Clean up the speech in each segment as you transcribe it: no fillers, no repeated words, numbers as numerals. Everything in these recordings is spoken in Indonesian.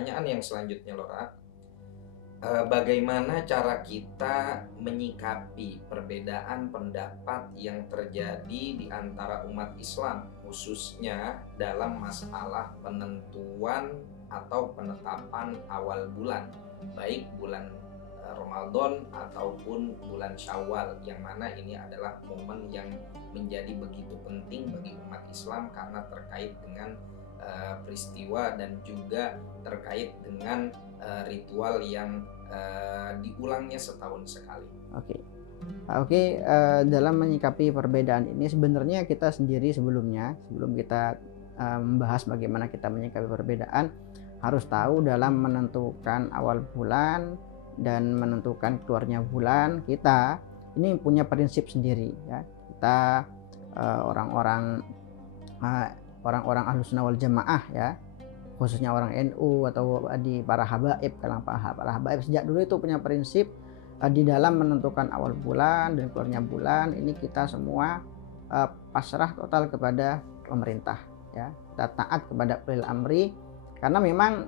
pertanyaan yang selanjutnya, Lora, bagaimana cara kita menyikapi perbedaan pendapat yang terjadi di antara umat Islam, khususnya dalam masalah penentuan atau penetapan awal bulan, baik bulan Ramadan ataupun bulan Syawal, yang mana ini adalah momen yang menjadi begitu penting bagi umat Islam karena terkait dengan peristiwa dan juga terkait dengan ritual yang diulangnya setahun sekali. Dalam menyikapi perbedaan ini sebenarnya kita sendiri sebelum kita membahas bagaimana kita menyikapi perbedaan, harus tahu dalam menentukan awal bulan dan menentukan keluarnya bulan, kita ini punya prinsip sendiri ya. Kita orang-orang Ahlussunnah wal Jamaah ya, khususnya orang NU atau di para habaib, kalangan para habaib sejak dulu itu punya prinsip di dalam menentukan awal bulan dan keluarnya bulan ini kita semua pasrah total kepada pemerintah ya. Kita taat kepada ulil amri karena memang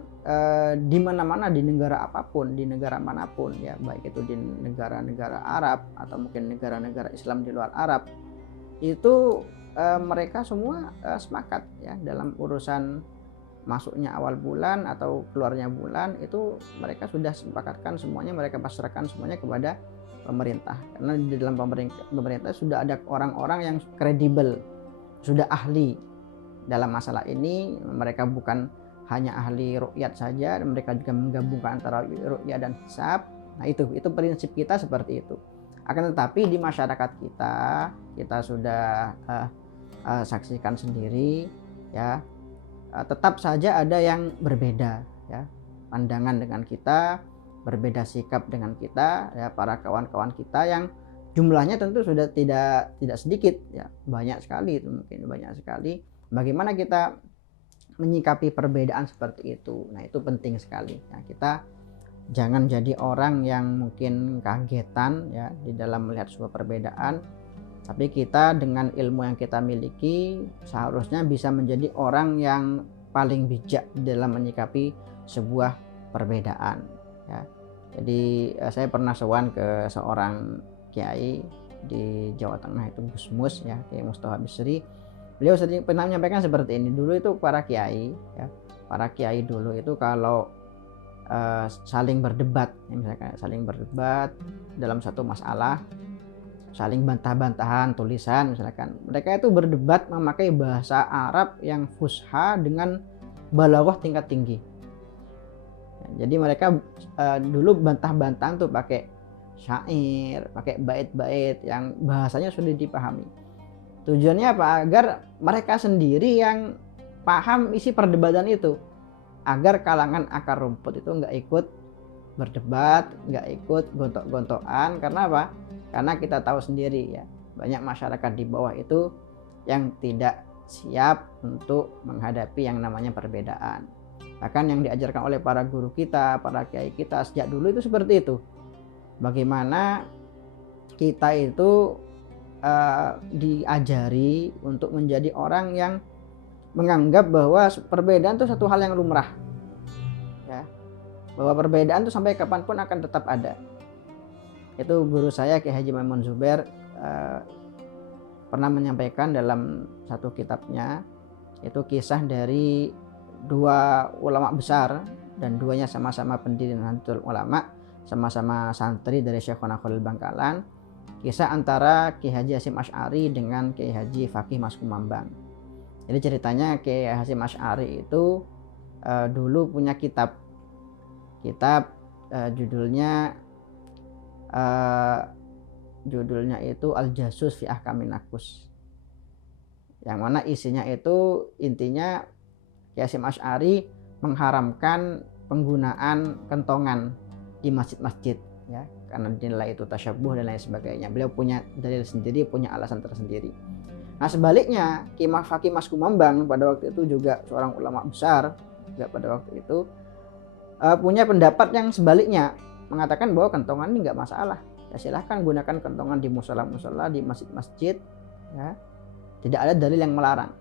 di mana-mana, di negara apapun, di negara manapun ya, baik itu di negara-negara Arab atau mungkin negara-negara Islam di luar Arab, itu mereka semua sepakat ya dalam urusan masuknya awal bulan atau keluarnya bulan, itu mereka sudah sepakatkan semuanya, mereka pasrahkan semuanya kepada pemerintah, karena di dalam pemerintah sudah ada orang-orang yang kredibel, sudah ahli dalam masalah ini. Mereka bukan hanya ahli ruqyat saja, mereka juga menggabungkan antara ruqyah dan hisab. Nah itu prinsip kita seperti itu. Akan tetapi di masyarakat kita sudah saksikan sendiri ya, tetap saja ada yang berbeda ya, pandangan dengan kita, berbeda sikap dengan kita ya, para kawan-kawan kita yang jumlahnya tentu sudah tidak sedikit ya, banyak sekali, itu mungkin banyak sekali. Bagaimana kita menyikapi perbedaan seperti itu? Nah itu penting sekali. Nah, kita jangan jadi orang yang mungkin kagetan ya di dalam melihat sebuah perbedaan, tapi kita dengan ilmu yang kita miliki seharusnya bisa menjadi orang yang paling bijak dalam menyikapi sebuah perbedaan ya. Jadi saya pernah sowan ke seorang kiai di Jawa Tengah, itu Gus Mus ya, Kiai Mustafa Bisri. Beliau sering pernah menyampaikan seperti ini. Dulu itu para kiai dulu itu kalau saling berdebat ya, misalkan saling berdebat dalam satu masalah, saling bantah-bantahan tulisan misalkan, mereka itu berdebat memakai bahasa Arab yang fusha dengan balaghah tingkat tinggi ya, jadi mereka dulu bantah-bantahan tuh pakai syair, pakai bait-bait yang bahasanya sudah dipahami. Tujuannya apa? Agar mereka sendiri yang paham isi perdebatan itu, agar kalangan akar rumput itu nggak ikut berdebat, nggak ikut gontok-gontokan. Karena apa? Karena kita tahu sendiri ya, banyak masyarakat di bawah itu yang tidak siap untuk menghadapi yang namanya perbedaan. Bahkan yang diajarkan oleh para guru kita, para kiai kita sejak dulu itu seperti itu. Bagaimana kita itu diajari untuk menjadi orang yang menganggap bahwa perbedaan itu satu hal yang lumrah ya, bahwa perbedaan itu sampai kapanpun akan tetap ada. Itu guru saya Kiai Haji Maimun Zubair pernah menyampaikan dalam satu kitabnya, itu kisah dari dua ulama besar dan duanya sama-sama pendiri Nahdlatul Ulama, sama-sama santri dari Syekhona Khalil Bangkalan. Kisah antara Kiai Haji Hasyim Asy'ari dengan Kiai Haji Fakih Mas Kumambang. Jadi ceritanya Kiai Hasyim Asy'ari itu dulu punya kitab judulnya itu Al-Jasus fi Ahkamin Nakus, yang mana isinya itu intinya Kiai Hasyim Asy'ari mengharamkan penggunaan kentongan di masjid-masjid ya, karena dinilai itu tasyabuh dan lain sebagainya. Beliau punya dalil sendiri, punya alasan tersendiri. Nah sebaliknya Kiai Fakih Mas Kumambang pada waktu itu juga seorang ulama besar juga pada waktu itu punya pendapat yang sebaliknya, mengatakan bahwa kentongan ini nggak masalah ya, silahkan gunakan kentongan di musola-musola, di masjid-masjid ya, tidak ada dalil yang melarang.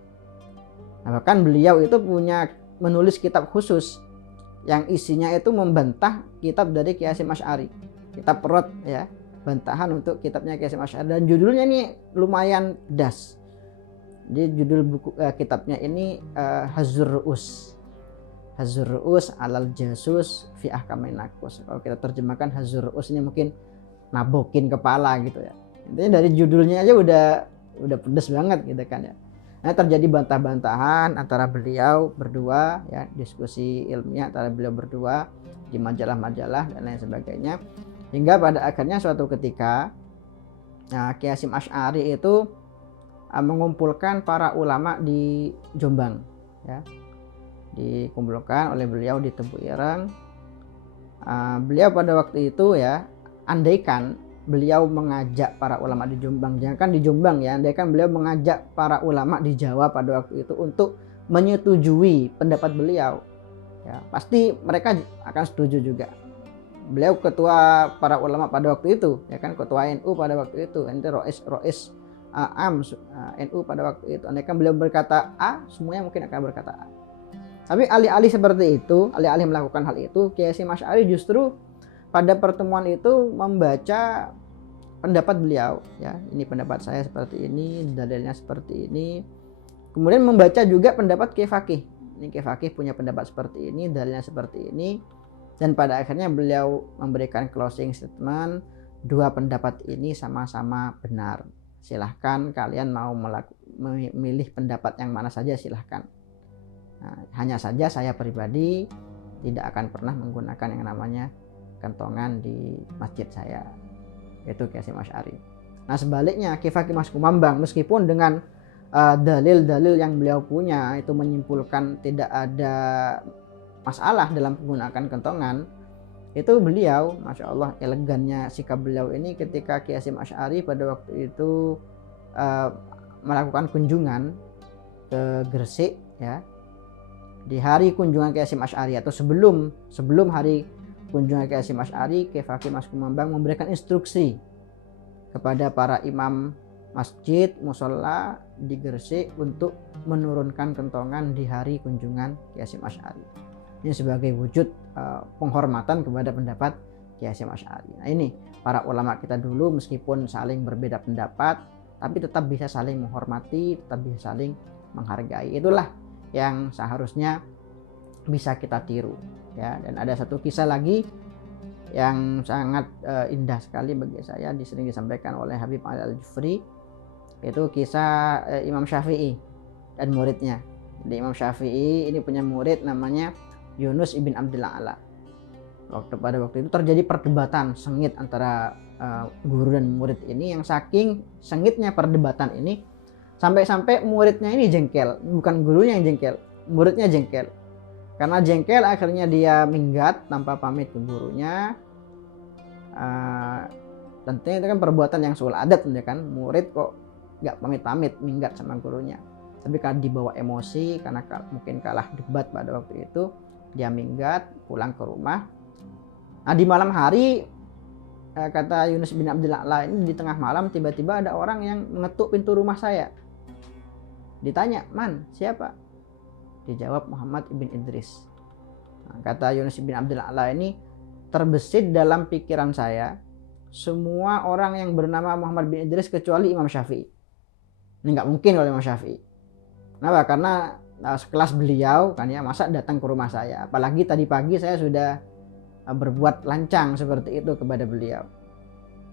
Nah bahkan beliau itu punya menulis kitab khusus yang isinya itu membantah kitab dari Kiai Hasyim Asy'ari, kitab perut ya, bantahan untuk kitabnya Kiai Hasyim Asy'ari, dan judulnya ini lumayan das. Jadi judul buku kitabnya ini Hazzur Ru'us alal jasus fi ahkamin nakus. Kalau kita terjemahkan Hazzur Ru'us ini mungkin nabokin kepala gitu ya. Intinya dari judulnya aja udah pedes banget gitu kan ya. Nah, terjadi bantah-bantahan antara beliau berdua ya, diskusi ilmiah antara beliau berdua di majalah-majalah dan lain sebagainya, hingga pada akhirnya suatu ketika Kiai Hasyim Asy'ari itu mengumpulkan para ulama di Jombang ya, dikumpulkan oleh beliau di Tebu Ireng. Beliau pada waktu itu ya, andaikan beliau mengajak para ulama di Jombang, jangan di Jombang ya, andaikan beliau mengajak para ulama di Jawa pada waktu itu untuk menyetujui pendapat beliau ya, pasti mereka akan setuju juga. Beliau ketua para ulama pada waktu itu ya kan, ketua NU pada waktu itu, nanti Rois Am NU pada waktu itu. Andaikan beliau berkata A, semuanya mungkin akan berkata A. Tapi alih-alih seperti itu, alih-alih melakukan hal itu, Kiai Hasyim Asy'ari justru pada pertemuan itu membaca pendapat beliau ya, ini pendapat saya seperti ini, dalilnya seperti ini. Kemudian membaca juga pendapat Kiai Fakih, ini Kiai Fakih punya pendapat seperti ini, dalilnya seperti ini. Dan pada akhirnya beliau memberikan closing statement, dua pendapat ini sama-sama benar, silahkan kalian mau memilih pendapat yang mana saja silahkan. Nah, hanya saja saya pribadi tidak akan pernah menggunakan yang namanya kentongan di masjid saya. Itu Kiai Hasyim Asy'ari. Nah sebaliknya Kiai Fakih Mas Kumambang, meskipun dengan dalil-dalil yang beliau punya itu menyimpulkan tidak ada masalah dalam menggunakan kentongan, itu beliau, Masya Allah elegannya sikap beliau ini ketika Kiai Hasyim Asy'ari pada waktu itu melakukan kunjungan ke Gresik ya, di hari kunjungan Kiai Hasyim Asy'ari atau sebelum hari kunjungan Kiai Hasyim Asy'ari, Kiai Fakih Mas Kumambang memberikan instruksi kepada para imam masjid mushola di Gresik untuk menurunkan kentongan di hari kunjungan Kiai Hasyim Asy'ari. Ini sebagai wujud penghormatan kepada pendapat Kiai Hasyim Asy'ari. Nah ini para ulama kita dulu meskipun saling berbeda pendapat, tapi tetap bisa saling menghormati, tetap bisa saling menghargai. Itulah yang seharusnya bisa kita tiru ya. Dan ada satu kisah lagi yang sangat indah sekali bagi saya, sering disampaikan oleh Habib Al-Jufri, itu kisah Imam Syafi'i dan muridnya. Jadi Imam Syafi'i ini punya murid namanya Yunus ibn Abdul A'la. Pada waktu itu terjadi perdebatan sengit antara guru dan murid ini, yang saking sengitnya perdebatan ini sampai-sampai muridnya ini jengkel, bukan gurunya yang jengkel, muridnya jengkel. Karena jengkel akhirnya dia minggat tanpa pamit ke gurunya. Tentunya itu kan perbuatan yang sul adat ya kan, murid kok nggak pamit-pamit minggat sama gurunya. Tapi karena dibawa emosi, karena mungkin kalah debat pada waktu itu, dia minggat pulang ke rumah. Nah di malam hari, kata Yunus bin Abdul A'la ini, di tengah malam tiba-tiba ada orang yang mengetuk pintu rumah saya. Ditanya, "Man, siapa?" Dijawab, "Muhammad ibn Idris." Nah, kata Yunus bin Abdul A'la ini, terbesit dalam pikiran saya semua orang yang bernama Muhammad bin Idris kecuali Imam Syafi'i. Ini nggak mungkin kalau Imam Syafi'i. Kenapa? Karena sekelas beliau kan ya, masa datang ke rumah saya, apalagi tadi pagi saya sudah berbuat lancang seperti itu kepada beliau.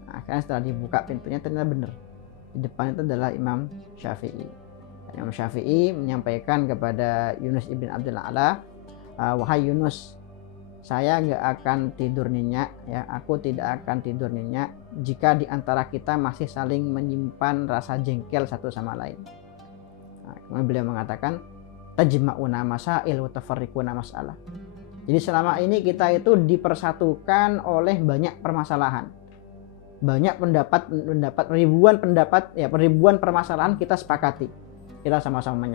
Nah, akhirnya setelah dibuka pintunya ternyata benar, di depan itu adalah Imam Syafi'i. Dan Imam Syafi'i menyampaikan kepada Yunus ibn Abdul A'la, "Wahai Yunus, saya nggak akan tidur nyenyak ya, aku tidak akan tidur nyenyak jika di antara kita masih saling menyimpan rasa jengkel satu sama lain." Nah, kemudian beliau mengatakan, "Tajma'una masail wa tafarriquna mas'alah." Jadi selama ini kita itu dipersatukan oleh banyak permasalahan, banyak pendapat, ribuan permasalahan kita sepakati. Kita sama-sama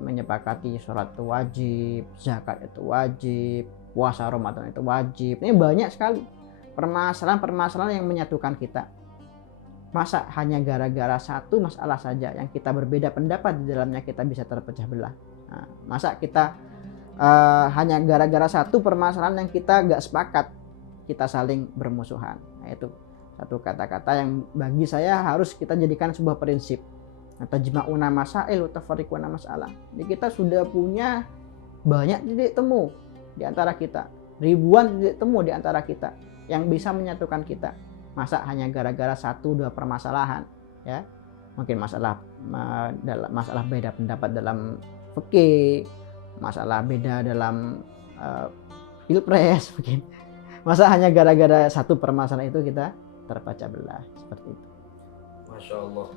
menyepakati sholat itu wajib, zakat itu wajib, puasa Ramadan itu wajib. Ini banyak sekali permasalahan yang menyatukan kita. Masa hanya gara-gara satu masalah saja yang kita berbeda pendapat di dalamnya kita bisa terpecah belah? Nah, masa kita hanya gara-gara satu permasalahan yang kita gak sepakat, kita saling bermusuhan. Nah, itu satu kata-kata yang bagi saya harus kita jadikan sebuah prinsip. Tajma'una masail wa tafarriquna masalah. Jadi kita sudah punya banyak titik temu di antara kita, ribuan titik temu di antara kita yang bisa menyatukan kita. Masa hanya gara-gara satu dua permasalahan, ya? Mungkin masalah beda pendapat dalam fikih, masalah beda dalam pilpres mungkin. Masa hanya gara-gara satu permasalahan itu kita terpecah belah seperti itu. Masya Allah,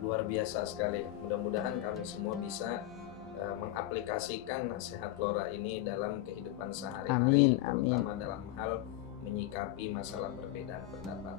luar biasa sekali. Mudah-mudahan kami semua bisa mengaplikasikan nasihat Lora ini dalam kehidupan sehari-hari, terutama dalam hal menyikapi masalah perbedaan pendapat.